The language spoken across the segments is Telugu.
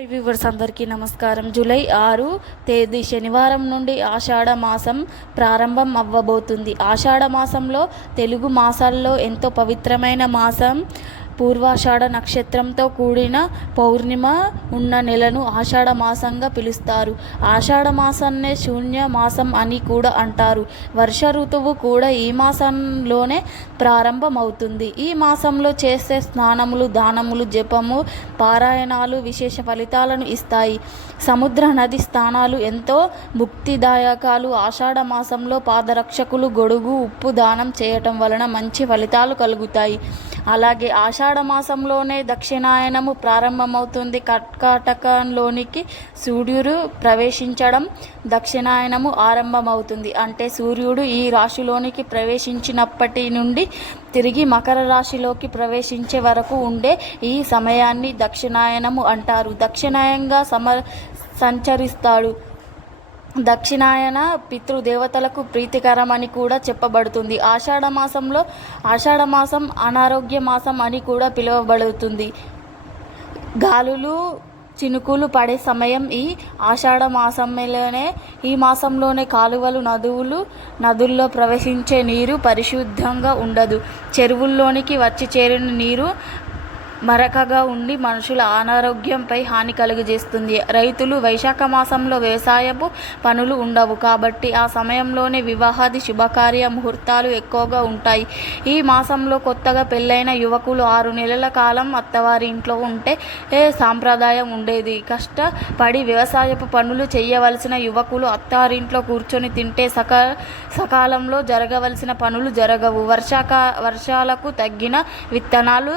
వ్యూవర్స్ అందరికీ నమస్కారం. జూలై ఆరు తేదీ శనివారం నుండి ఆషాఢ మాసం ప్రారంభం అవ్వబోతుంది. ఆషాఢ మాసంలో తెలుగు మాసాల్లో ఎంతో పవిత్రమైన మాసం. పూర్వాషాఢ నక్షత్రంతో కూడిన పౌర్ణిమ ఉన్న నెలను ఆషాఢ మాసంగా పిలుస్తారు. ఆషాఢ మాసాన్నే శూన్య మాసం అని కూడా అంటారు. వర్ష ఋతువు కూడా ఈ మాసంలోనే ప్రారంభమవుతుంది. ఈ మాసంలో చేసే స్నానములు దానములు జపము పారాయణాలు విశేష ఫలితాలను ఇస్తాయి. సముద్ర నది స్థానాలు ఎంతో ముక్తిదాయకాలు. ఆషాఢ మాసంలో పాదరక్షకులు గొడుగు ఉప్పు దానం చేయటం వలన మంచి ఫలితాలు కలుగుతాయి. అలాగే ఆషాఢ మాసంలోనే దక్షిణాయనము ప్రారంభమవుతుంది. కర్కాటకంలోనికి సూర్యుడు ప్రవేశించడం దక్షిణాయనము ఆరంభమవుతుంది. అంటే సూర్యుడు ఈ రాశిలోనికి ప్రవేశించినప్పటి నుండి తిరిగి మకర రాశిలోకి ప్రవేశించే వరకు ఉండే ఈ సమయాన్ని దక్షిణాయనము అంటారు. దక్షిణాయంగా సమ సంచరిస్తాడు. దక్షిణాయన పితృదేవతలకు ప్రీతికరమని కూడా చెప్పబడుతుంది. ఆషాఢ మాసంలో ఆషాఢ మాసం అనారోగ్య మాసం అని కూడా పిలువబడుతుంది. గాలులు చినుకులు పడే సమయం ఈ ఆషాఢ మాసంలోనే ఈ మాసంలోనే కాలువలు నదువులు నదుల్లో ప్రవేశించే నీరు పరిశుద్ధంగా ఉండదు. చెరువుల్లోనికి వచ్చి చేరిన నీరు మరకగా ఉండి మనుషుల అనారోగ్యంపై హాని కలుగజేస్తుంది. రైతులు వైశాఖ మాసంలో వ్యవసాయపు పనులు ఉండవు కాబట్టి ఆ సమయంలోనే వివాహాది శుభకార్య ముహూర్తాలు ఎక్కువగా ఉంటాయి. ఈ మాసంలో కొత్తగా పెళ్ళైన యువకులు ఆరు నెలల కాలం అత్తవారి ఇంట్లో ఉంటే ఏ సాంప్రదాయం ఉండేది? కష్టపడి వ్యవసాయపు పనులు చేయవలసిన యువకులు అత్తారింట్లో కూర్చొని తింటే సక సకాలంలో జరగవలసిన పనులు జరగవు. వర్షాక వర్షాలకు తగ్గిన విత్తనాలు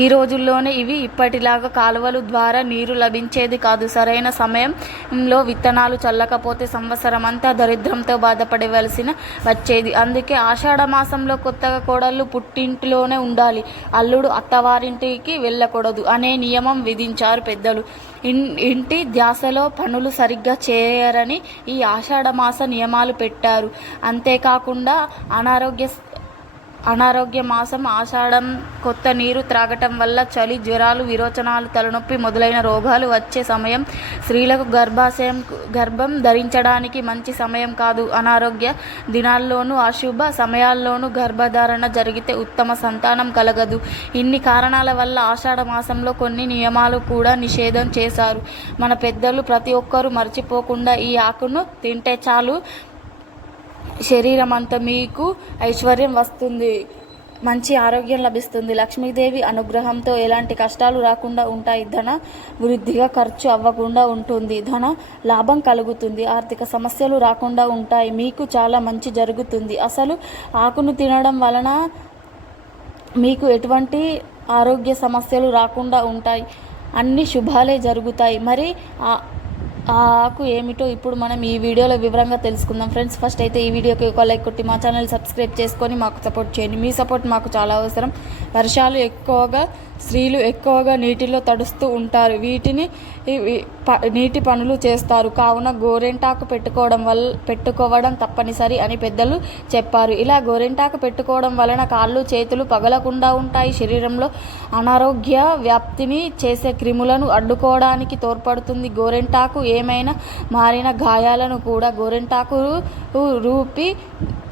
ఈ రోజుల్లోనే ఇవి ఇప్పటిలాగా కాలువలు ద్వారా నీరు లభించేది కాదు. సరైన సమయంలో విత్తనాలు చల్లకపోతే సంవత్సరం అంతా దరిద్రంతో బాధపడవలసిన వచ్చేది. అందుకే ఆషాఢ మాసంలో కొత్తగా కోడళ్ళు పుట్టింటిలోనే ఉండాలి. అల్లుడు అత్తవారింటికి వెళ్ళకూడదు అనే నియమం విధించారు పెద్దలు. ఇన్ ఇంటి ధ్యాసలో పనులు సరిగ్గా చేయరని ఈ ఆషాఢ మాస నియమాలు పెట్టారు. అంతేకాకుండా అనారోగ్య అనారోగ్య మాసం ఆషాఢం కొత్త నీరు త్రాగటం వల్ల చలి జ్వరాలు విరోచనాలు తలనొప్పి మొదలైన రోగాలు వచ్చే సమయం. స్త్రీలకు గర్భాశయం గర్భం ధరించడానికి మంచి సమయం కాదు. అనారోగ్య దినాల్లోనూ అశుభ సమయాల్లోనూ గర్భధారణ జరిగితే ఉత్తమ సంతానం కలగదు. ఇన్ని కారణాల వల్ల ఆషాఢ మాసంలో కొన్ని నియమాలు కూడా నిషేధం చేశారు. మన పెద్దలు ప్రతి ఒక్కరూ మర్చిపోకుండా ఈ ఆకును తింటే చాలు. శరీరం అంతా మీకు ఐశ్వర్యం వస్తుంది. మంచి ఆరోగ్యం లభిస్తుంది. లక్ష్మీదేవి అనుగ్రహంతో ఎలాంటి కష్టాలు రాకుండా ఉంటాయి. ధన వృద్ధిగా ఖర్చు అవ్వకుండా ఉంటుంది. ధన లాభం కలుగుతుంది. ఆర్థిక సమస్యలు రాకుండా ఉంటాయి. మీకు చాలా మంచి జరుగుతుంది. అసలు ఆకును తినడం వలన మీకు ఎటువంటి ఆరోగ్య సమస్యలు రాకుండా ఉంటాయి. అన్ని శుభాలే జరుగుతాయి. మరి ఆ ఆకు ఏమిటో ఇప్పుడు మనం ఈ వీడియోలో వివరంగా తెలుసుకుందాం. ఫ్రెండ్స్ ఫస్ట్ అయితే ఈ వీడియోకి ఒక లైక్ కొట్టి మా ఛానల్ సబ్స్క్రైబ్ చేసుకొని మాకు సపోర్ట్ చేయండి. మీ సపోర్ట్ మాకు చాలా అవసరం. వర్షాలు ఎక్కువగా స్త్రీలు ఎక్కువగా నీటిలో తడుస్తూ ఉంటారు. వీటిని ప- నీటి పనులు చేస్తారు. కావున గోరెంటాకు పెట్టుకోవడం వల్ల పెట్టుకోవడం తప్పనిసరి అని పెద్దలు చెప్పారు. ఇలా గోరెంటాకు పెట్టుకోవడం వలన కాళ్ళు చేతులు పగలకుండా ఉంటాయి. శరీరంలో అనారోగ్య వ్యాప్తిని చేసే క్రిములను అడ్డుకోవడానికి తోడ్పడుతుంది గోరెంటాకు. ఏమైనా మారిన గాయాలను కూడా గోరింటాకు రూపి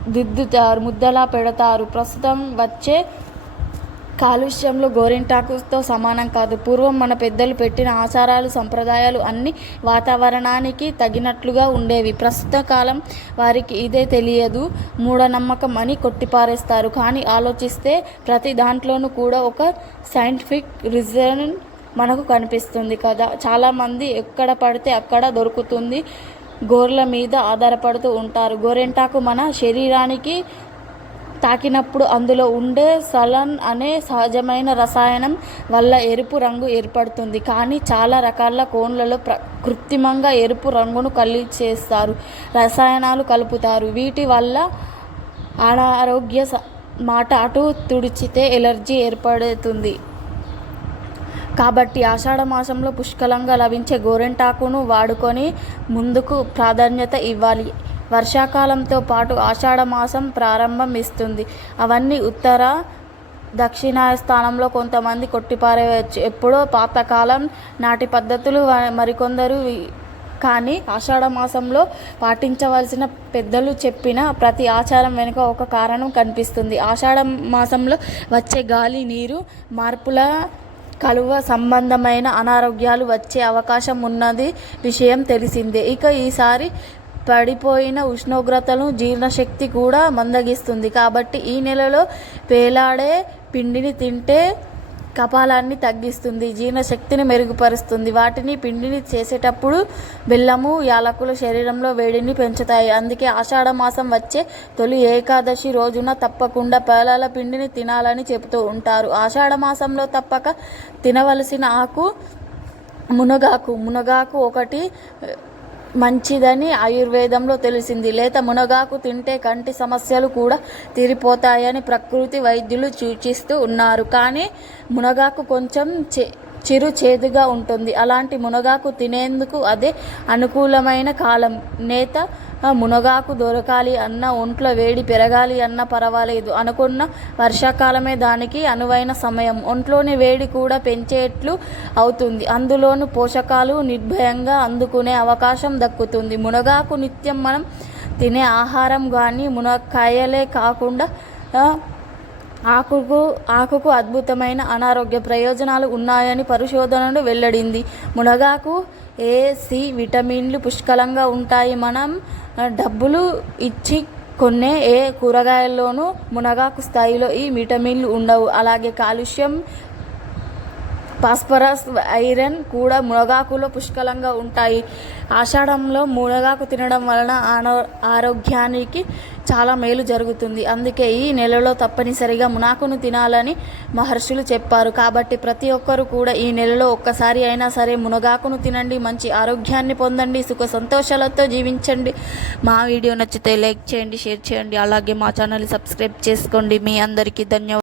దిద్దుతారు ముద్దలా పెడతారు. ప్రస్తుతం వచ్చే కాలుష్యంలో గోరింటాకుతో సమానం కాదు. పూర్వం మన పెద్దలు పెట్టిన ఆచారాలు సంప్రదాయాలు అన్ని వాతావరణానికి తగినట్లుగా ఉండేవి. ప్రస్తుత కాలం వారికి ఇదే తెలియదు. మూఢనమ్మకం అని కొట్టిపారేస్తారు. కానీ ఆలోచిస్తే ప్రతి దాంట్లోనూ కూడా ఒక సైంటిఫిక్ రీజన్ మనకు కనిపిస్తుంది కదా. చాలామంది ఎక్కడ పడితే అక్కడ దొరుకుతుంది. గోర్ల మీద ఆధారపడుతూ ఉంటారు. గోరెంటాకు మన శరీరానికి తాకినప్పుడు అందులో ఉండే సలన్ అనే సహజమైన రసాయనం వల్ల ఎరుపు రంగు ఏర్పడుతుంది. కానీ చాలా రకాల కోన్లలో ప్ర కృత్రిమంగా ఎరుపు రంగును కలిగి చేస్తారు రసాయనాలు కలుపుతారు. వీటి వల్ల అనారోగ్య స- మాట అటు తుడిచితే ఎలర్జీ ఏర్పడుతుంది. కాబట్టి ఆషాఢ మాసంలో పుష్కలంగా లభించే గోరింటాకును వాడుకొని ముందుకు ప్రాధాన్యత ఇవ్వాలి. వర్షాకాలంతో పాటు ఆషాఢ మాసం ప్రారంభం ఇస్తుంది. అవన్నీ ఉత్తర దక్షిణాయ స్థానంలో కొంతమంది కొట్టిపారేయచ్చు ఎప్పుడో పాతకాలం నాటి పద్ధతులు మరికొందరు కానీ ఆషాఢ మాసంలో పాటించవలసిన పెద్దలు చెప్పిన ప్రతి ఆచారం వెనుక ఒక కారణం కనిపిస్తుంది. ఆషాఢ మాసంలో వచ్చే గాలి నీరు మార్పుల కలువ సంబంధమైన అనారోగ్యాలు వచ్చే అవకాశం ఉన్నది విషయం తెలిసిందే. ఇక ఈసారి పడిపోయిన ఉష్ణోగ్రతలు జీర్ణశక్తి కూడా మందగిస్తుంది. కాబట్టి ఈ నెలలో వేలాడే పిండిని తింటే కపాలాన్ని తగ్గిస్తుంది జీర్ణశక్తిని మెరుగుపరుస్తుంది. వాటిని పిండిని చేసేటప్పుడు బెల్లము యాలకులు శరీరంలో వేడిని పెంచుతాయి. అందుకే ఆషాఢ మాసం వచ్చే తొలి ఏకాదశి రోజున తప్పకుండా పేలాల పిండిని తినాలని చెబుతూ ఉంటారు. ఆషాఢ మాసంలో తప్పక తినవలసిన ఆకు మునగాకు. మునగాకు ఒకటి మంచిదని ఆయుర్వేదంలో తెలిసింది. లేత మునగాకు తింటే కంటి సమస్యలు కూడా తీరిపోతాయని ప్రకృతి వైద్యులు సూచిస్తూ ఉన్నారు. కానీ మునగాకు కొంచెం చే చిరు చేదుగా ఉంటుంది. అలాంటి మునగాకు తినేందుకు అదే అనుకూలమైన కాలం. నేత మునగాకు దొరకాలి అన్న ఒంట్లో వేడి పెరగాలి అన్న పర్వాలేదు. అనుకున్న వర్షాకాలమే దానికి అనువైన సమయం. ఒంట్లోని వేడి కూడా పెంచేట్లు అవుతుంది. అందులోను పోషకాలు నిర్భయంగా అందుకునే అవకాశం దక్కుతుంది. మునగాకు నిత్యం మనం తినే ఆహారం కానీ మునక్కాయలే కాకుండా ఆకుకు ఆకుకు అద్భుతమైన అనారోగ్య ప్రయోజనాలు ఉన్నాయని పరిశోధనలు వెల్లడింది. మునగాకు ఏసి విటమిన్లు పుష్కలంగా ఉంటాయి. మనం డబ్బులు ఇచ్చి కొన్ని ఏ కూరగాయల్లోనూ మునగాకు స్థాయిలో ఈ విటమిన్లు ఉండవు. అలాగే కాలుష్యం ఫాస్ఫరస్ ఐరన్ కూడా మునగాకులో పుష్కలంగా ఉంటాయి. ఆషాఢంలో మునగాకు తినడం వలన ఆనో ఆరోగ్యానికి చాలా మేలు జరుగుతుంది. అందుకే ఈ నెలలో తప్పనిసరిగా మునాకును తినాలని మహర్షులు చెప్పారు. కాబట్టి ప్రతి ఒక్కరు కూడా ఈ నెలలో ఒక్కసారి అయినా సరే మునగాకును తినండి మంచి ఆరోగ్యాన్ని పొందండి సుఖ సంతోషాలతో జీవించండి. మా వీడియో నచ్చితే లైక్ చేయండి షేర్ చేయండి. అలాగే మా ఛానల్ సబ్స్క్రైబ్ చేసుకోండి. మీ అందరికీ ధన్యవాదాలు.